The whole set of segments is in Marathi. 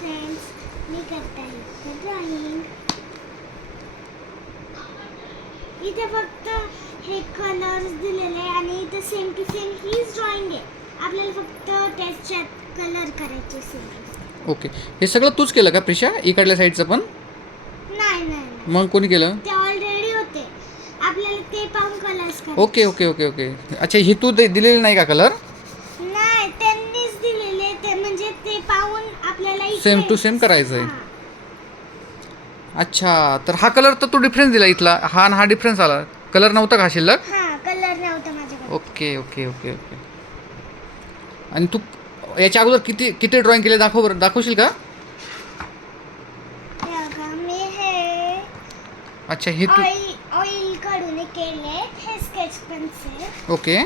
फ्रेंड्स, मी करत आहे ड्रॉइंग. इथे फक्त हे कलर्स दिलेले आहे आणि इथे सेम टू सेम हीच ड्रॉइंग आहे. आपल्याला फक्त त्याच्यात कलर करायचे सेम. ओके, हे सगळं तूच केलं का प्रिशा? इकडल्या साईडचं पण? नाही नाही, मग कोणी केलं? ते ऑलरेडी होते. आपल्याला ते पाहून कलर्स करायचे. Okay okay okay okay. अच्छा, ही तू दिलेली नाही का कलर? नाही, त्यांनीच दिलेले. ते म्हणजे ते पाहून आपल्याला सेम टू सेम करायचं आहे. अच्छा, तर हा कलर तर तू डिफरन्स दिला इथला, हा आणि हा डिफरन्स आला. कलर नव्हता का शिल्लक? हां, कलर नव्हता माझ्याकडे. Okay okay okay okay. आणि तू याच्या अगोदर किती किती ड्रॉइंग केले दाखवशील का? मी हे अच्छा, हे तू ऑइल काढून केले. हे स्केच पेन्सिल. ओके.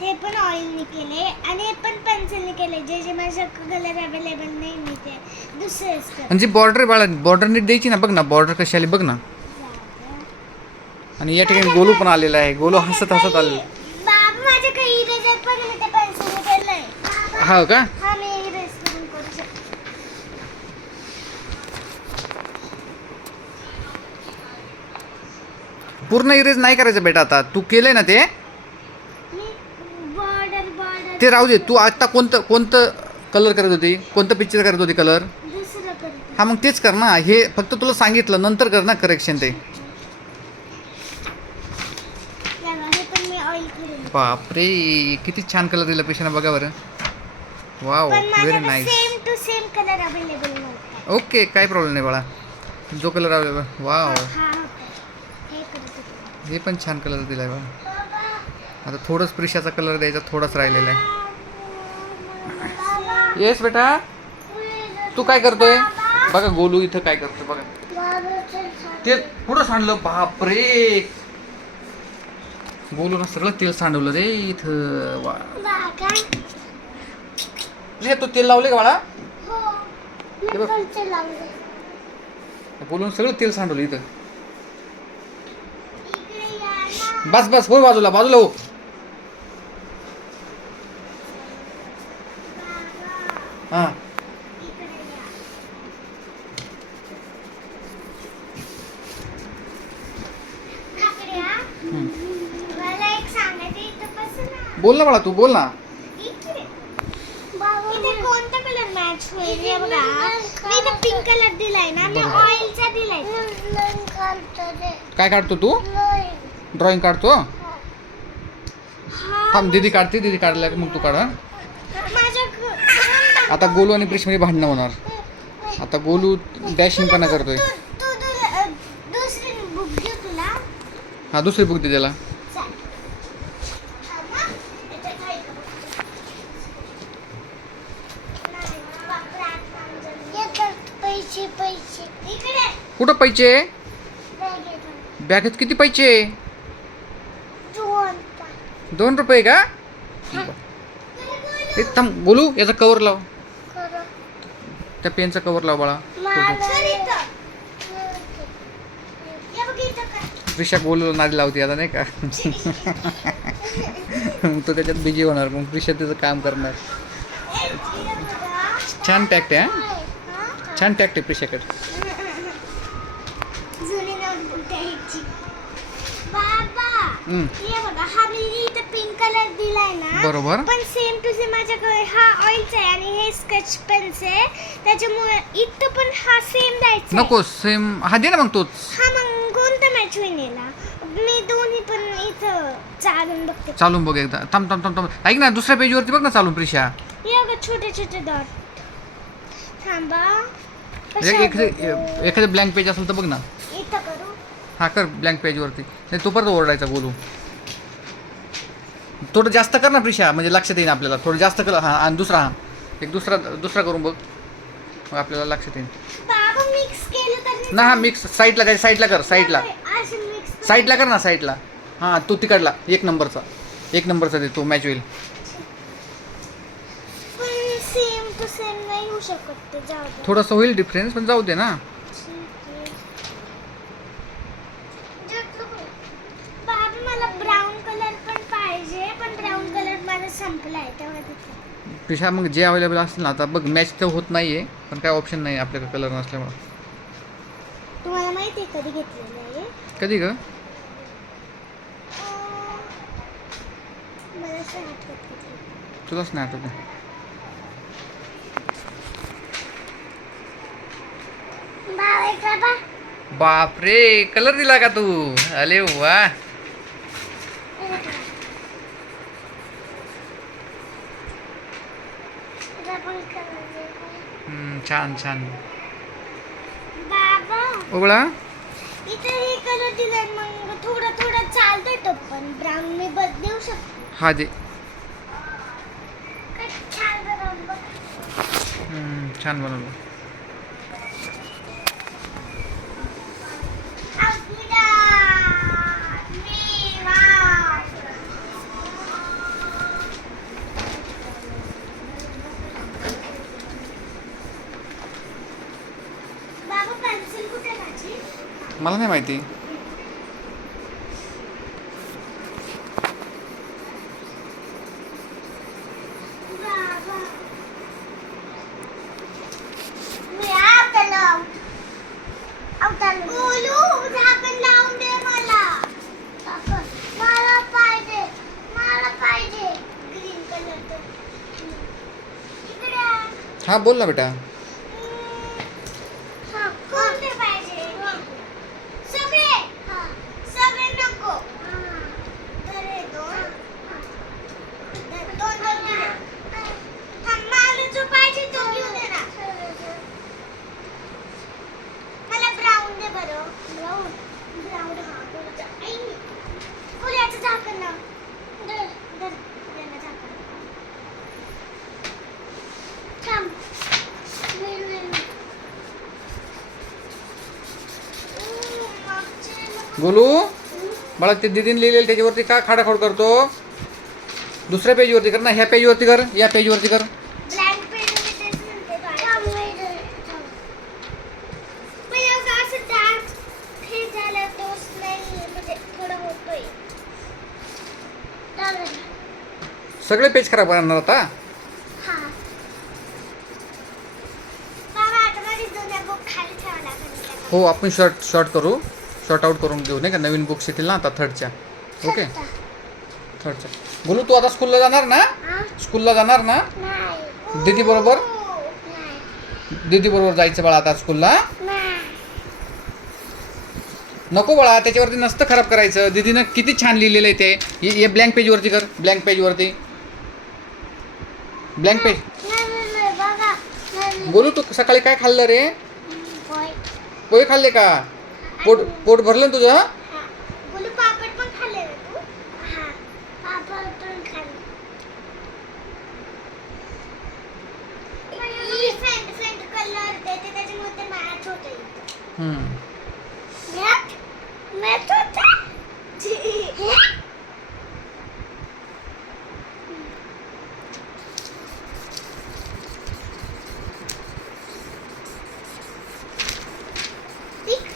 हे पण ऑइलने केले आणि हे पण पेन्सिलने केले. जे माझ्या कलर अवेलेबल नाही मी ते दुसरे असतात. म्हणजे बॉर्डर बाळा, बॉर्डर नीट द्यायची ना. बघ ना बॉर्डर कशी आली बघ ना. आणि या ठिकाणी गोलू पण आलेला आहे. गोलू हसत हसत आले. बाबा, माझ्या काही इरेजर पण मी ते पेन्सिलने केलंय. हा का? हा, मी इरेज करून करू शकते. पूर्ण इरेज नाही करायचं बेटा. आता तू केलंय ना ते. बॉर्डर ते राहू दे. तू आता कोणतं कलर करत होती? कोणतं पिक्चर करत होती कलर? दुसरं करते. हा, मग तेच कर ना. हे फक्त तुला सांगितलं, नंतर कर ना करेक्शन ते. हे पण मी ऑइल करून. बापरे, किती छान कलर दिला पेशंट, बघा बरं. वाव, पण व्हेरी माझ्याकडे nice. Same to same colour available नव्हता. ओके, काय प्रॉब्लेम नाही बाळा. जो कलर अवेलेबल. वाव, हा होता. हे करत होते. हे पण छान कलर दिलाय बघा. आता थोडंच प्रिशाचा कलर द्यायचा, थोडाच राहिलेला आहे. येस बेटा, तू काय करतोय? बघा गोलू इथं काय करतोय बघा. ते पुढं सांडलं. बापरे, गोलू ना सगळं तेल सांडवलं रे इथं. वा, रे तू तेल लावले का बाळा? हे बघ, गोलून सगळं तेल सांडवलं इथं. बस बस, हो बाजूला बाजूला हो. हां, मला एक सांगायचं, इथं बस ना. बोल ना बाळा, तू बोल ना. इथे कोणता कलर मॅच होईल हे बघा. मी इथे पिंक कलर दिलाय ना, मी बरोबर. ऑइलचा दिलाय. काय काढतो तू? ड्रॉइंग काढतो? थांब, दीदी काढते. दीदी काढल्या का मग तू काढ. माझ्या आता गोलू आणि प्रिशमध्ये भांडणं होणार. आता गोलू डॅशिंगपणा करतोय. दुसरी बुक देऊ तुला. हा, दुसरी बुक दे त्याला. पैसे पैसे इकडे. कुठं पैसे? बॅगेत किती पैसे? 2 रुपये का? एक थांब गोलू, याचा कवर लाव. त्या पेनचा कवर लाव बाळा. प्रिशा गोलूला नादी लावते आता नाही का. तो त्याच्यात बिझी होणार, मग प्रिशा त्याचं काम करणार. छान टॅक्ट आहे. हा, छान टॅक्ट आहे प्रिशाकडे. जुनी नोटबुक द्यायची. बाबा, हे बघा, हा मी इथं पिंक कलर दिलाय ना. बरोबर. पण सेम टू सेम माझ्याकडे हा ऑइलचा आहे आणि हे स्केच पेन्स आहे. त्याच्यामुळे इथं पण हा सेम द्यायचा. नको, सेम हा दे ना मग तोच. हा, मग कोणतं मॅच होईल याला? मी दोन्ही पण इथं चालून बघते. चालून बघ एकदा. थांब थांब थांब थांब. ऐक ना, दुसऱ्या पेजवरती बघ ना चालून प्रिशा. हे बघा, छोटे छोटे डॉट. थांबा, एखादं ब्लँक पेज असेल तर बघ ना. इथं करू. हा, कर ब्लँक पेजवरती. नाही, तो परत ओरडायचा गोलू. थोडं जास्त कर ना प्रिशा, म्हणजे लक्षात येईल आपल्याला. थोडं जास्त कर. हा, आणि दुसरा करून बघ, मग आपल्याला लक्षात येईल बाबा, मिक्स केलं तर ना. हा, मिक्स साईडला कर. साईडला मिक्स साईडला कर ना, साईडला. हां, तो तिकडला एक नंबरचा दे, तो मॅच होईल. पण सेम टू सेम नाही होऊ शकत ते. जाऊ दे. थोडंसं होईल डिफरन्स, पण जाऊ दे ना. बाबा, मला ब्राऊन कलर पण पाहिजे, पण ब्राऊन कलर माझा संपलाय तेव्हा तिथे. पिशा मग जे अवेलेबल असतील ना, आता बघ मॅच तर होत नाही आहे, पण काय ऑप्शन नाही आपल्याकडे कलर नसल्यामुळं. तुम्हाला माहिती आहे कधी घेतलेलं आहे? कधी ग? मला असं आठवत होतं. तुलाच नाही आठवत आहे. बापरे, कलर दिला का तू? अरे वा. छान छान. बाबा उघडा. इथे हे कलर दिलाय, मग थोडा थोडा चालतोय तो, पण ब्राऊन मी बदलू शकतो. हा दे. काय छान बनवलं बघ. छान बनवलं. अगुडा, मी वाव. बाबा पेन्सिल कुठे माझी? मला नाही माहिती. बाबा मी आतलो बोलू झाकण लावून दे मला. मला पाहिजे, मला पाहिजे ग्रीन कलर. इकडे हा बोल ना बेटा. कोणते पाहिजे? सगळे. सगळे नको. तर हे दोन दोन दोन दिले. मला जो पाहिजे तो घेऊन दे ना. मला ब्राऊन दे बरं. Brown brown. हा बोलायचं. आई बोलायचं झाकण लाव. दर दर याला झाकण. थांब. गोलू, बाळा ते दीदीने लिहिलेलं त्याच्यावरती का खाडाखोड करतो? दुसऱ्या पेजवरती कर ना, ह्या पेजवरती कर, या पेजवरती कर. ब्लँक पेन मी तेच म्हणते. पण असं डार्क हे झालं तोच नाही, म्हणजे थोडं होतोय. सगळे पेज खराब करणार आता. हा बाबा, आता माझी जुन्या बुक खाली ठेवायला लागेल. हो, आपण शॉर्ट करू, शॉर्ट आउट करून घेऊ नाही का, नवीन बुक्स येतील ना आता थर्डच्या. ओके, थर्डच्या. गोलू तू आता स्कूलला जाणार ना? स्कूलला जाणार ना? नाही. दीदी बरोबर? नाही. दीदी बरोबर जायचं बाळा आता स्कूलला. नाही. नको बाळा, त्याच्यावरती नसतं खराब करायचं. दीदीनं किती छान लिहिलेलं आहे ते. हे ब्लँक पेजवरती कर, ब्लँक पेजवरती. Blank page. नाही बघा. गोलू तू सकाळी काय खाल्लं रे? पोहे खाल्ले का? पोट भरलं ना तुझं? बोलू पापड पण खाल्ले ना तू? हा, पापड पण खाल्ले. फेंट कलर देते, त्याच्यामध्ये मॅच होते. मॅच होते.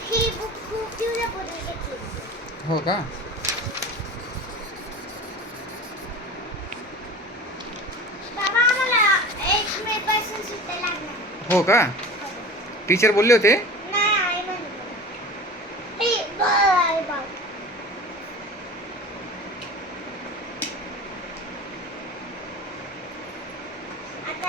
ही बुक खूप दिवसापूर्वी घेतली. हो का? बाबा, आम्हाला 1 मे पासून सुट्ट्या लागणार. हो का? टीचर बोलले होते.